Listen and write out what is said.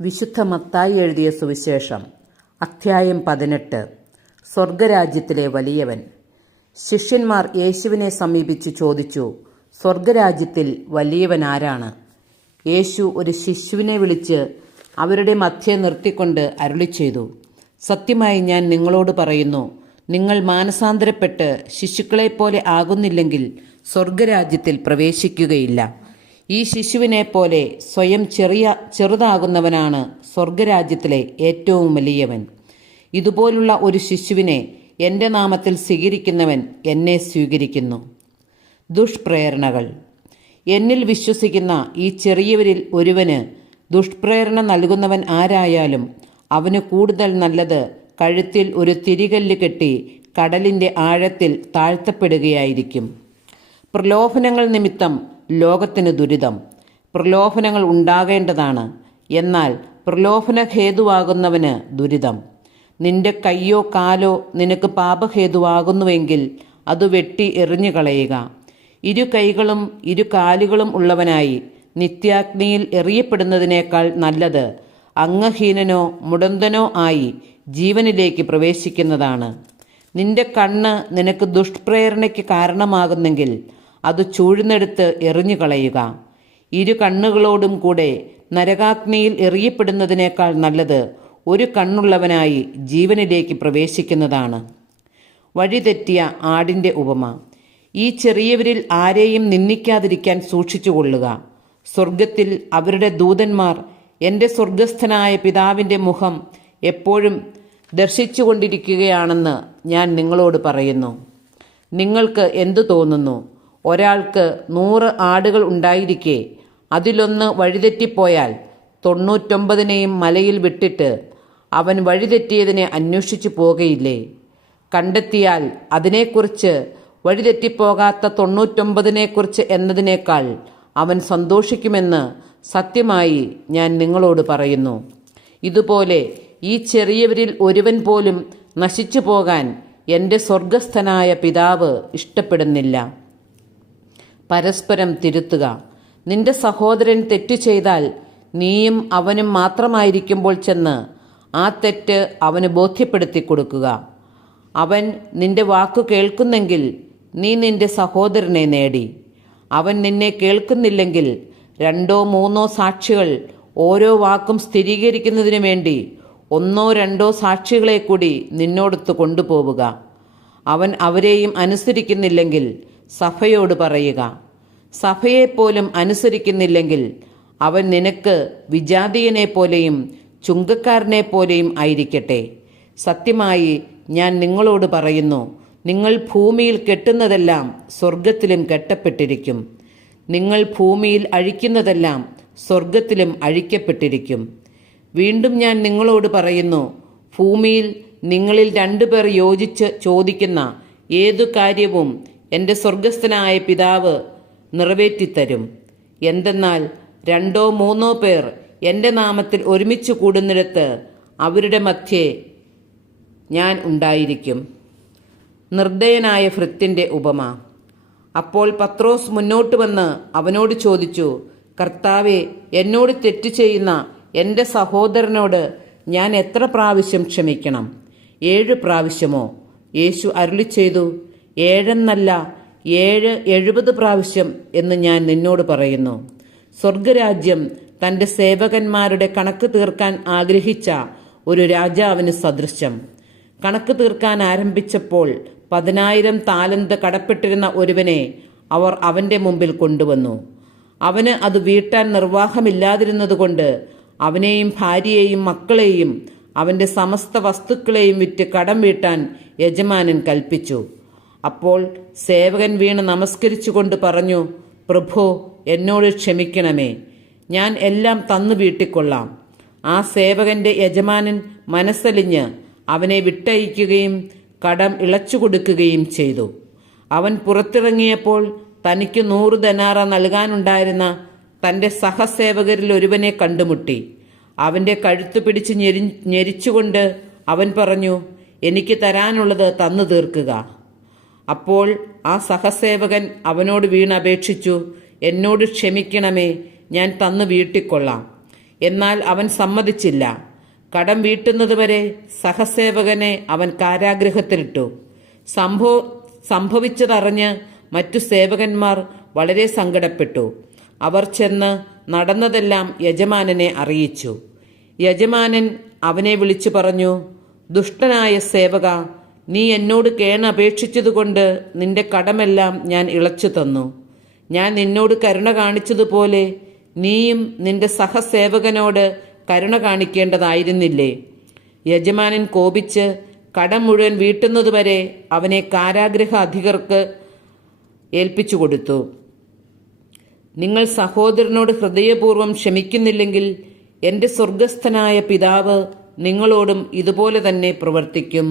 വിശുദ്ധ മത്തായി എഴുതിയ സുവിശേഷം അധ്യായം 18. സ്വർഗരാജ്യത്തിലെ വലിയവൻ. ശിഷ്യന്മാർ യേശുവിനെ സമീപിച്ച് ചോദിച്ചു, സ്വർഗരാജ്യത്തിൽ വലിയവൻ ആരാണ്? യേശു ഒരു ശിശുവിനെ വിളിച്ച് അവരുടെ മധ്യേ നിർത്തിക്കൊണ്ട് അരുളിച്ചെയ്തു, സത്യമായി ഞാൻ നിങ്ങളോട് പറയുന്നു, നിങ്ങൾ മാനസാന്തരപ്പെട്ട് ശിശുക്കളെപ്പോലെ ആകുന്നില്ലെങ്കിൽ സ്വർഗരാജ്യത്തിൽ പ്രവേശിക്കുകയില്ല. ഈ ശിശുവിനെ പോലെ സ്വയം ചെറുതാകുന്നവനാണ് സ്വർഗരാജ്യത്തിലെ ഏറ്റവും വലിയവൻ. ഇതുപോലുള്ള ഒരു ശിശുവിനെ എൻ്റെ നാമത്തിൽ സ്വീകരിക്കുന്നവൻ എന്നെ സ്വീകരിക്കുന്നു. ദുഷ്പ്രേരണകൾ. എന്നിൽ വിശ്വസിക്കുന്ന ഈ ചെറിയവരിൽ ഒരുവന് ദുഷ്പ്രേരണ നൽകുന്നവൻ ആരായാലും അവന് കൂടുതൽ നല്ലത് കഴുത്തിൽ ഒരു തിരികല്ല് കെട്ടി കടലിൻ്റെ ആഴത്തിൽ താഴ്ത്തപ്പെടുകയായിരിക്കും. പ്രലോഭനങ്ങൾ നിമിത്തം ലോകത്തിന് ദുരിതം. പ്രലോഭനങ്ങൾ ഉണ്ടാകേണ്ടതാണ്, എന്നാൽ പ്രലോഭന ഹേതുവാകുന്നവന് ദുരിതം. നിന്റെ കയ്യോ കാലോ നിനക്ക് പാപഹേതുവാകുന്നുവെങ്കിൽ അത് വെട്ടി എറിഞ്ഞു കളയുക. ഇരു കൈകളും ഇരു കാലുകളും ഉള്ളവനായി നിത്യാഗ്നിയിൽ എറിയപ്പെടുന്നതിനേക്കാൾ നല്ലത് അംഗഹീനനോ മുടന്തനോ ആയി ജീവനിലേക്ക് പ്രവേശിക്കുന്നതാണ്. നിന്റെ കണ്ണ് നിനക്ക് ദുഷ്പ്രേരണയ്ക്ക് കാരണമാകുന്നെങ്കിൽ അത് ചൂഴ്ന്നെടുത്ത് എറിഞ്ഞു കളയുക. ഇരു കണ്ണുകളോടും കൂടെ നരകാഗ്നിയിൽ എറിയപ്പെടുന്നതിനേക്കാൾ നല്ലത് ഒരു കണ്ണുള്ളവനായി ജീവനിലേക്ക് പ്രവേശിക്കുന്നതാണ്. വഴിതെറ്റിയ ആടിൻ്റെ ഉപമ. ഈ ചെറിയവരിൽ ആരെയും നിന്ദിക്കാതിരിക്കാൻ സൂക്ഷിച്ചുകൊള്ളുക. സ്വർഗത്തിൽ അവരുടെ ദൂതന്മാർ എൻ്റെ സ്വർഗസ്ഥനായ പിതാവിൻ്റെ മുഖം എപ്പോഴും ദർശിച്ചുകൊണ്ടിരിക്കുകയാണെന്ന് ഞാൻ നിങ്ങളോട് പറയുന്നു. നിങ്ങൾക്ക് എന്തു തോന്നുന്നു? ഒരാൾക്ക് 100 ആടുകൾ ഉണ്ടായിരിക്കെ അതിലൊന്ന് വഴിതെറ്റിപ്പോയാൽ 99നെയും മലയിൽ വിട്ടിട്ട് അവൻ വഴിതെറ്റിയതിനെ അന്വേഷിച്ചു പോകയില്ലേ? കണ്ടെത്തിയാൽ അതിനെക്കുറിച്ച് വഴിതെറ്റിപ്പോകാത്ത 99നെക്കുറിച്ച് എന്നതിനേക്കാൾ അവൻ സന്തോഷിക്കുമെന്ന് സത്യമായി ഞാൻ നിങ്ങളോട് പറയുന്നു. ഇതുപോലെ ഈ ചെറിയവരിൽ ഒരുവൻ പോലും നശിച്ചു പോകാൻ എൻ്റെ സ്വർഗസ്ഥനായ പിതാവ് ഇഷ്ടപ്പെടുന്നില്ല. പരസ്പരം തിരുത്തുക. നിന്റെ സഹോദരൻ തെറ്റു ചെയ്താൽ നീയും അവനും മാത്രമായിരിക്കുമ്പോൾ ചെന്ന് ആ തെറ്റ് അവന് ബോധ്യപ്പെടുത്തി കൊടുക്കുക. അവൻ നിന്റെ വാക്കു കേൾക്കുന്നെങ്കിൽ നീ നിന്റെ സഹോദരനെ നേടി. അവൻ നിന്നെ കേൾക്കുന്നില്ലെങ്കിൽ 2 or 3 സാക്ഷികൾ ഓരോ വാക്കും സ്ഥിരീകരിക്കുന്നതിനു വേണ്ടി 1 or 2 സാക്ഷികളെ കൂടി നിന്നോടൊത്ത് കൊണ്ടുപോവുക. അവൻ അവരെയും അനുസരിക്കുന്നില്ലെങ്കിൽ സഭയോട് പറയുക. സഭയെപ്പോലും അനുസരിക്കുന്നില്ലെങ്കിൽ അവൻ നിനക്ക് വിജാതീയനെ പോലെയും ചുങ്കക്കാരനെ പോലെയും ആയിരിക്കട്ടെ. സത്യമായി ഞാൻ നിങ്ങളോട് പറയുന്നു, നിങ്ങൾ ഭൂമിയിൽ കെട്ടുന്നതെല്ലാം സ്വർഗത്തിലും കെട്ടപ്പെട്ടിരിക്കും, നിങ്ങൾ ഭൂമിയിൽ അഴിക്കുന്നതെല്ലാം സ്വർഗത്തിലും അഴിക്കപ്പെട്ടിരിക്കും. വീണ്ടും ഞാൻ നിങ്ങളോട് പറയുന്നു, ഭൂമിയിൽ നിങ്ങളിൽ 2 പേർ യോജിച്ച് ചോദിക്കുന്ന ഏതു കാര്യവും എൻ്റെ സ്വർഗസ്ഥനായ പിതാവ് നിറവേറ്റിത്തരും. എന്തെന്നാൽ 2 or 3 പേർ എൻ്റെ നാമത്തിൽ ഒരുമിച്ച് കൂടുന്നിടത്ത് അവരുടെ മധ്യേ ഞാൻ ഉണ്ടായിരിക്കും. നിർദ്ദയനായ ഭൃത്യൻ്റെ ഉപമ. അപ്പോൾ പത്രോസ് മുന്നോട്ട് വന്ന് അവനോട് ചോദിച്ചു, കർത്താവേ, എന്നോട് തെറ്റ് ചെയ്യുന്ന എൻ്റെ സഹോദരനോട് ഞാൻ എത്ര പ്രാവശ്യം ക്ഷമിക്കണം? 7 പ്രാവശ്യമോ? യേശു അരുളിച്ചെയ്തു, 7 എന്നല്ല 70 പ്രാവശ്യം എന്ന് ഞാൻ നിന്നോട് പറയുന്നു. സ്വർഗരാജ്യം തൻ്റെ സേവകന്മാരുടെ കണക്ക് തീർക്കാൻ ആഗ്രഹിച്ച ഒരു രാജാവിന് സദൃശം. കണക്ക് തീർക്കാൻ ആരംഭിച്ചപ്പോൾ 10,000 താലന്ത് കടപ്പെട്ടിരുന്ന ഒരുവനെ അവർ അവൻ്റെ മുമ്പിൽ കൊണ്ടുവന്നു. അവന് അത് വീട്ടാൻ നിർവാഹമില്ലാതിരുന്നതുകൊണ്ട് അവനെയും ഭാര്യയെയും മക്കളെയും അവൻ്റെ സമസ്ത വസ്തുക്കളെയും വിറ്റ് കടം വീട്ടാൻ യജമാനൻ കൽപ്പിച്ചു. അപ്പോൾ സേവകൻ വീണ് നമസ്കരിച്ചുകൊണ്ട് പറഞ്ഞു, പ്രഭോ, എന്നോട് ക്ഷമിക്കണമേ, ഞാൻ എല്ലാം തന്നു വീട്ടിക്കൊള്ളാം. ആ സേവകൻ്റെ യജമാനൻ മനസ്സലിഞ്ഞ് അവനെ വിട്ടയക്കുകയും കടം ഇളച്ചു കൊടുക്കുകയും ചെയ്തു. അവൻ പുറത്തിറങ്ങിയപ്പോൾ തനിക്ക് 100 ദനാറ നൽകാനുണ്ടായിരുന്ന തൻ്റെ സഹസേവകരിൽ ഒരുവനെ കണ്ടുമുട്ടി. അവൻ്റെ കഴുത്തു പിടിച്ച് ഞെരിച്ചുകൊണ്ട് അവൻ പറഞ്ഞു, എനിക്ക് തരാനുള്ളത് തന്നു തീർക്കുക. അപ്പോൾ ആ സഹസേവകൻ അവനോട് വീണപേക്ഷിച്ചു, എന്നോട് ക്ഷമിക്കണമേ, ഞാൻ തന്നു വീട്ടിക്കൊള്ളാം. എന്നാൽ അവൻ സമ്മതിച്ചില്ല. കടം വീട്ടുന്നതുവരെ സഹസേവകനെ അവൻ കാരാഗൃഹത്തിലിട്ടു. സംഭവിച്ചതറിഞ്ഞ് മറ്റു സേവകന്മാർ വളരെ സങ്കടപ്പെട്ടു. അവർ ചെന്ന് നടന്നതെല്ലാം യജമാനനെ അറിയിച്ചു. യജമാനൻ അവനെ വിളിച്ചു പറഞ്ഞു, ദുഷ്ടനായ സേവക, നീ എന്നോട് കേണപേക്ഷിച്ചതുകൊണ്ട് നിന്റെ കടമെല്ലാം ഞാൻ ഇളച്ചു തന്നു. ഞാൻ നിന്നോട് കരുണ കാണിച്ചതുപോലെ നീയും നിന്റെ സഹസേവകനോട് കരുണ കാണിക്കേണ്ടതായിരുന്നില്ലേ? യജമാനൻ കോപിച്ച് കടം മുഴുവൻ വീട്ടുന്നതുവരെ അവനെ കാരാഗൃഹ അധികർക്ക് ഏൽപ്പിച്ചു കൊടുത്തു. നിങ്ങൾ സഹോദരനോട് ഹൃദയപൂർവ്വം ക്ഷമിക്കുന്നില്ലെങ്കിൽ എൻ്റെ സ്വർഗസ്ഥനായ പിതാവ് നിങ്ങളോടും ഇതുപോലെ തന്നെ പ്രവർത്തിക്കും.